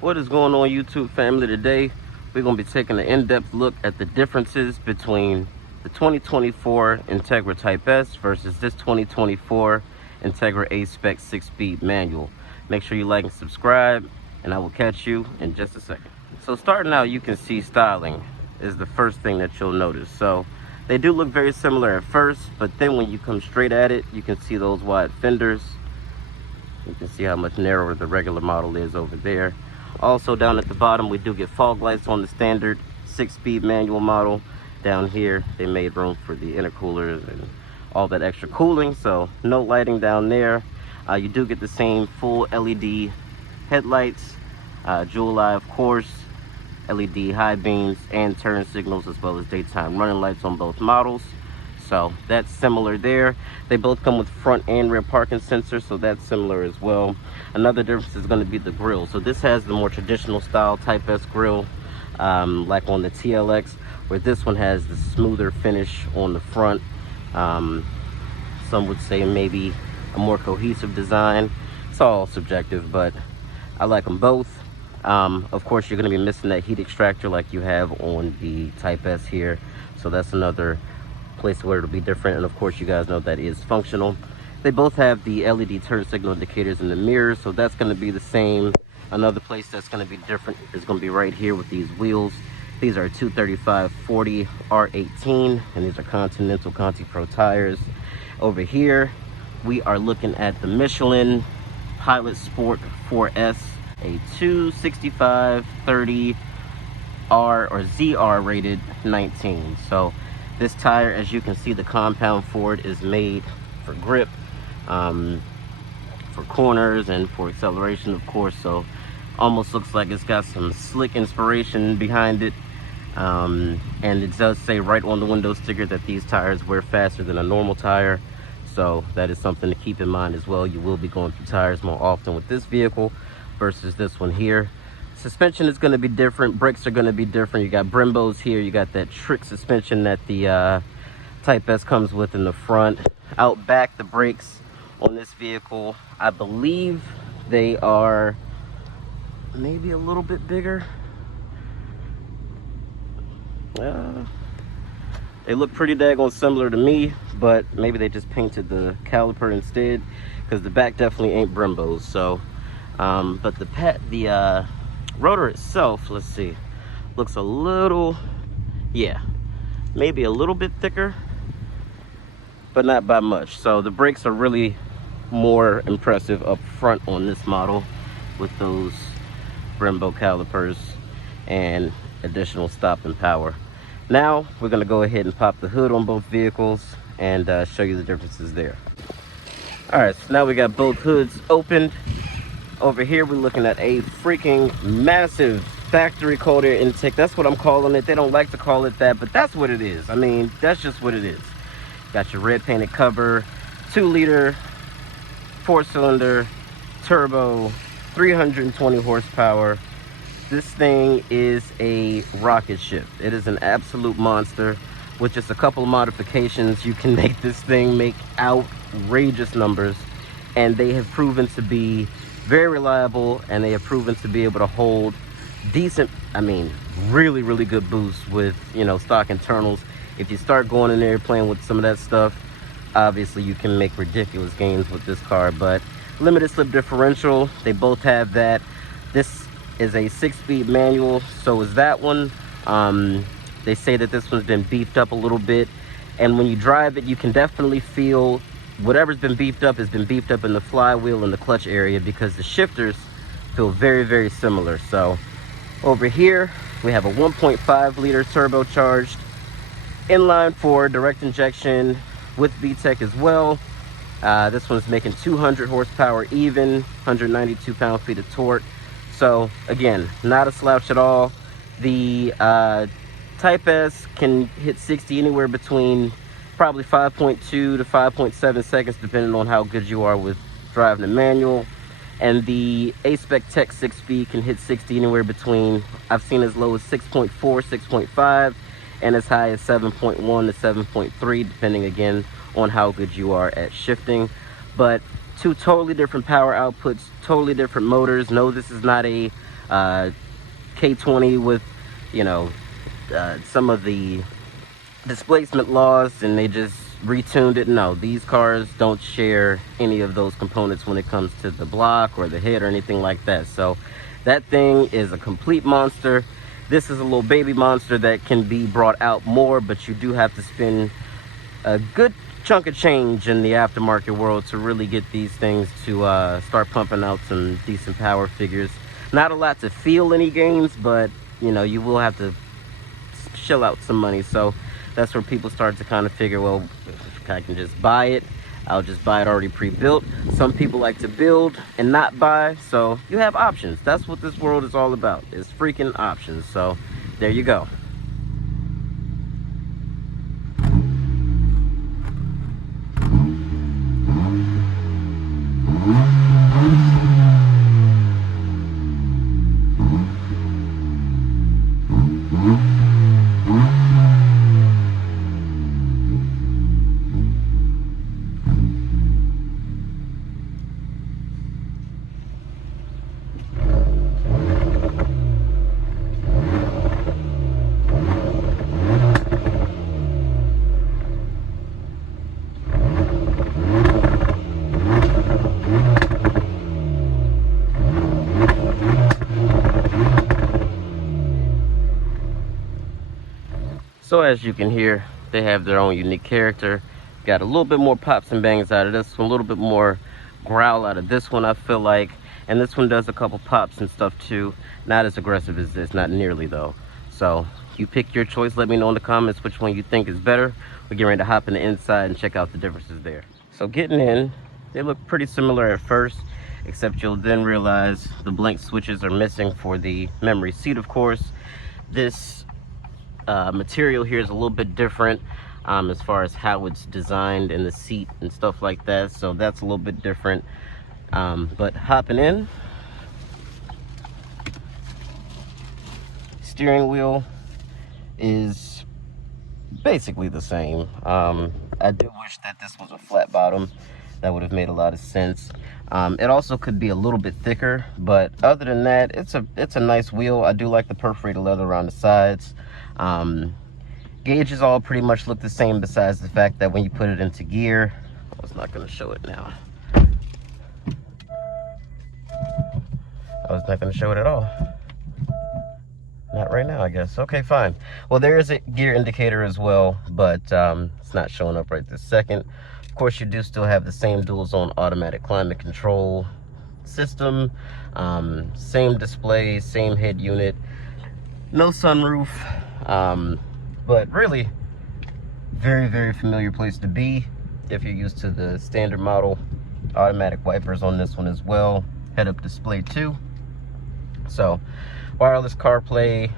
What is going on, YouTube family? Today we're going to be taking an in-depth look at the differences between the 2024 Integra Type S versus this 2024 Integra A-Spec 6-speed manual. Make sure you like and subscribe, and I will catch you in just a second. So starting out, you can see styling is the first thing that you'll notice. So they do look very similar at first, but then when you come straight at it, you can see those wide fenders. You can see how much narrower the regular model is over there. Also down at the bottom, we do get fog lights on the standard 6-speed manual model. Down here, they made room for the intercoolers and all that extra cooling, so no lighting down there. You do get the same full LED headlights, Jewel Eye, of course, LED high beams and turn signals, as well as daytime running lights on both models. So that's similar there. They both come with front and rear parking sensors, so that's similar as well. Another difference is going to be the grille. So this has the more traditional style Type S grille, like on the TLX, where this one has the smoother finish on the front. Some would say maybe a more cohesive design. It's all subjective, but I like them both. Of course, you're going to be missing that heat extractor like you have on the Type S here, so that's another place where it'll be different. And of course, you guys know that is functional. They both have the LED turn signal indicators in the mirrors, so that's going to be the same. Another place that's going to be different is going to be right here with these wheels. These are 235/40 R18, and these are Continental Conti Pro tires. Over here, we are looking at the Michelin Pilot Sport 4S, a 265/30 R or ZR rated 19. So this tire, as you can see, the compound for it is made for grip, for corners, and for acceleration, of course. So almost looks like it's got some slick inspiration behind it. And it does say right on the window sticker that these tires wear faster than a normal tire. So that is something to keep in mind as well. You will be going through tires more often with this vehicle versus this one here. Suspension is going to be different. Brakes are going to be different. You got Brembos here. You got that trick suspension that the Type S comes with in the front. Out back, the brakes on this vehicle, I believe they are maybe a little bit bigger. They look pretty daggone similar to me, but maybe they just painted the caliper instead, because the back definitely ain't Brembos. So but the rotor itself, let's see, looks a little, yeah, maybe a little bit thicker, but not by much. So the brakes are really more impressive up front on this model with those Brembo calipers and additional stopping power. Now we're going to go ahead and pop the hood on both vehicles and show you the differences there. All right, so now we got both hoods opened. Over here, we're looking at a freaking massive factory cold air intake. That's what I'm calling it. They don't like to call it that, but that's what it is. I mean, that's just what it is. Got your red painted cover, 2-liter, 4-cylinder, turbo, 320 horsepower. This thing is a rocket ship. It is an absolute monster. With just a couple of modifications, you can make this thing make outrageous numbers, and they have proven to be very reliable, and they have proven to be able to hold decent, I mean, really, really good boosts with, you know, stock internals. If you start going in there playing with some of that stuff, obviously you can make ridiculous gains with this car. But limited slip differential, they both have that. This is a 6-speed manual, so is that one. They say that this one's been beefed up a little bit, and when you drive it, you can definitely feel whatever's been beefed up has been beefed up in the flywheel and the clutch area, because the shifters feel very, very similar. So over here, we have a 1.5-liter turbocharged inline 4 direct injection with VTEC as well. This one's making 200 horsepower even, 192 pound-feet of torque. So again, not a slouch at all. The Type S can hit 60 anywhere between probably 5.2 to 5.7 seconds, depending on how good you are with driving a manual. And the A-Spec Tech 6-speed can hit 60 anywhere between, I've seen as low as 6.4, 6.5, and as high as 7.1 to 7.3, depending again on how good you are at shifting. But two totally different power outputs, totally different motors. No, this is not a K20 with, you know, some of the displacement laws, and they just retuned it. No, these cars don't share any of those components when it comes to the block or the head or anything like that. So that thing is a complete monster. This is a little baby monster that can be brought out more, but you do have to spend a good chunk of change in the aftermarket world to really get these things to start pumping out some decent power figures. Not a lot to feel any gains, but you know, you will have to shell out some money. So that's where people start to kind of figure, well, if I can just buy it, I'll just buy it already pre-built. Some people like to build and not buy, so you have options. That's what this world is all about, is freaking options. So there you go. So as you can hear, they have their own unique character. Got a little bit more pops and bangs out of this one, a little bit more growl out of this one, I feel like. And this one does a couple pops and stuff too. Not as aggressive as this, not nearly though. So you pick your choice. Let me know in the comments which one you think is better. We're getting ready to hop in the inside and check out the differences there. So getting in, they look pretty similar at first, except you'll then realize the blank switches are missing for the memory seat, of course. This material here is a little bit different as far as how it's designed in the seat and stuff like that, so that's a little bit different. But hopping in, steering wheel is basically the same. I do wish that this was a flat bottom. That would have made a lot of sense. It also could be a little bit thicker, but other than that, it's a nice wheel. I do like the perforated leather around the sides. Gauges all pretty much look the same, besides the fact that when you put it into gear, I was not going to show it now. I was not going to show it at all. Not right now, I guess. Okay, fine. Well, there is a gear indicator as well, but it's not showing up right this second. Of course, you do still have the same dual zone automatic climate control system. Same display, same head unit. No sunroof. But really, very, very familiar place to be if you're used to the standard model. Automatic wipers on this one as well. Head-up display too. So, wireless CarPlay,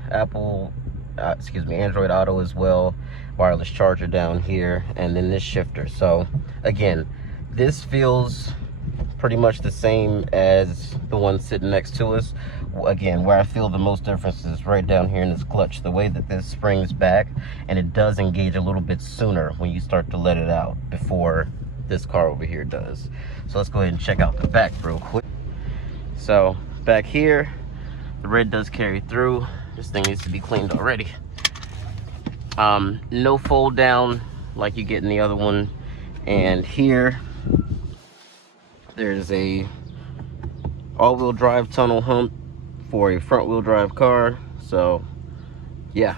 Android Auto as well. Wireless charger down here, and then this shifter. So, again, this feels pretty much the same as the one sitting next to us. Again, where I feel the most difference is right down here in this clutch, the way that this springs back, and it does engage a little bit sooner when you start to let it out before this car over here does. So let's go ahead and check out the back real quick. So back here, the red does carry through. This thing needs to be cleaned already. No fold down like you get in the other one. And here, there's a all-wheel drive tunnel hump for a front-wheel drive car. So yeah,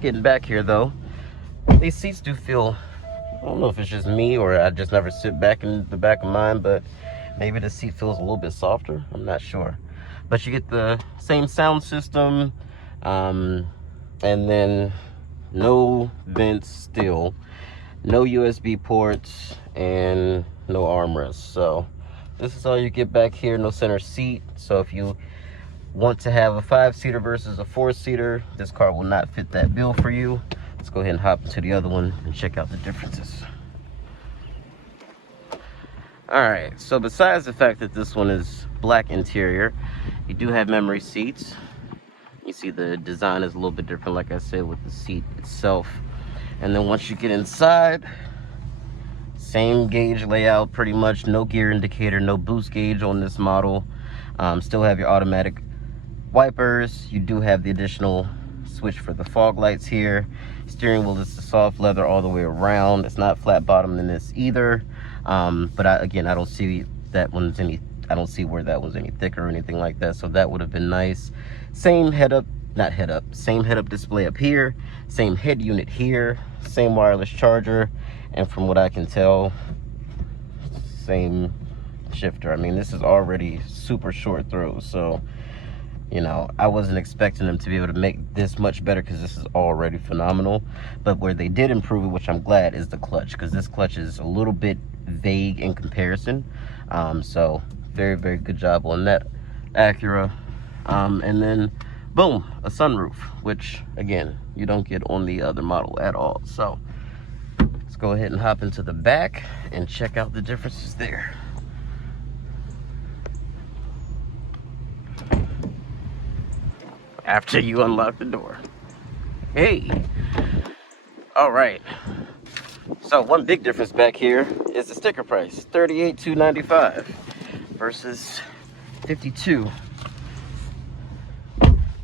getting back here though, these seats do feel, I don't know if it's just me or I just never sit back in the back of mine, but maybe the seat feels a little bit softer. I'm not sure, but you get the same sound system, and then no vents still, no USB ports, and no armrests. So this is all you get back here. No center seat. So if you want to have a 5-seater versus a 4-seater, this car will not fit that bill for you. Let's go ahead and hop into the other one and check out the differences. All right, so besides the fact that this one is black interior, you do have memory seats. You see the design is a little bit different, like I said, with the seat itself. And then once you get inside, same gauge layout pretty much. No gear indicator, no boost gauge on this model. Still have your automatic wipers. You do have the additional switch for the fog lights here. Steering wheel is the soft leather all the way around. It's not flat bottom in this either. But again, I don't see that one's any, I don't see where that one's any thicker or anything like that. So that would have been nice. Same same head up display up here. Same head unit here. Same wireless charger. And from what I can tell, same shifter. I mean, this is already super short throws. So, you know, I wasn't expecting them to be able to make this much better because this is already phenomenal. But where they did improve it, which I'm glad, is the clutch, because this clutch is a little bit vague in comparison. So very, very good job on that Acura. And then boom, a sunroof, which again, you don't get on the other model at all. So let's go ahead and hop into the back and check out the differences there. After you unlock the door. Hey. All right. So one big difference back here is the sticker price, $38,295 versus $52.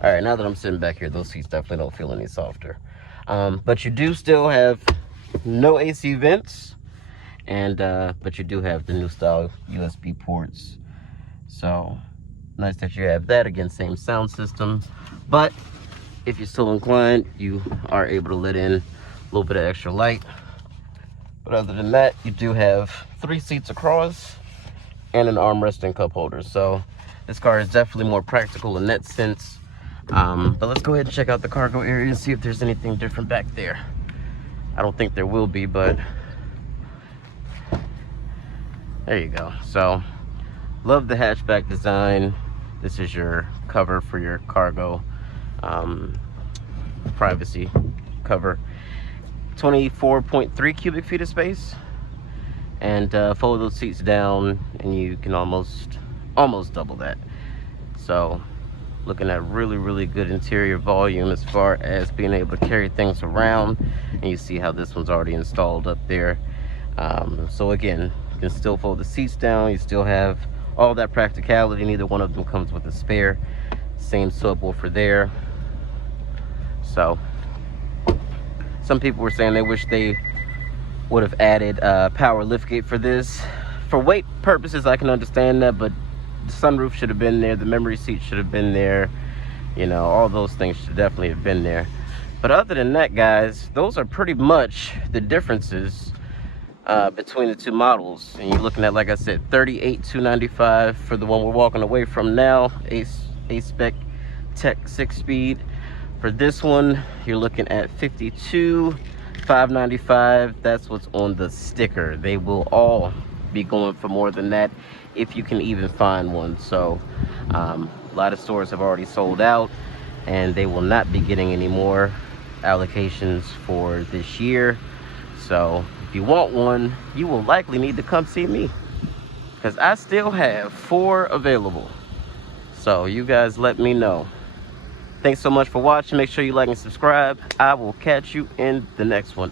All right, now that I'm sitting back here, those seats definitely don't feel any softer. But you do still have no AC vents, and but you do have the new style USB ports. So nice that you have that. Again, same sound system, but if you're still inclined, you are able to let in a little bit of extra light. But other than that, you do have 3 seats across and an armrest and cup holder. So this car is definitely more practical in that sense. But let's go ahead and check out the cargo area and see if there's anything different back there. I don't think there will be, but there you go. So love the hatchback design. This is your cover for your cargo privacy cover. 24.3 cubic feet of space, and fold those seats down and you can almost double that. So looking at really good interior volume as far as being able to carry things around. And you see how this one's already installed up there. So again, you can still fold the seats down. You still have all that practicality. Neither one of them comes with a spare. Same subwoofer there. So some people were saying they wish they would have added power liftgate for this. For weight purposes, I can understand that, but the sunroof should have been there, the memory seat should have been there, you know, all those things should definitely have been there. But other than that, guys, those are pretty much the differences between the two models. And you're looking at, like I said, $38,295 for the one we're walking away from now, A-Spec Tech 6-speed. For this one, you're looking at $52,595. That's what's on the sticker. They will all be going for more than that if you can even find one. So a lot of stores have already sold out, and they will not be getting any more allocations for this year. So if you want one, you will likely need to come see me, because I still have 4 available. So you guys let me know. Thanks so much for watching. Make sure you like and subscribe. I will catch you in the next one.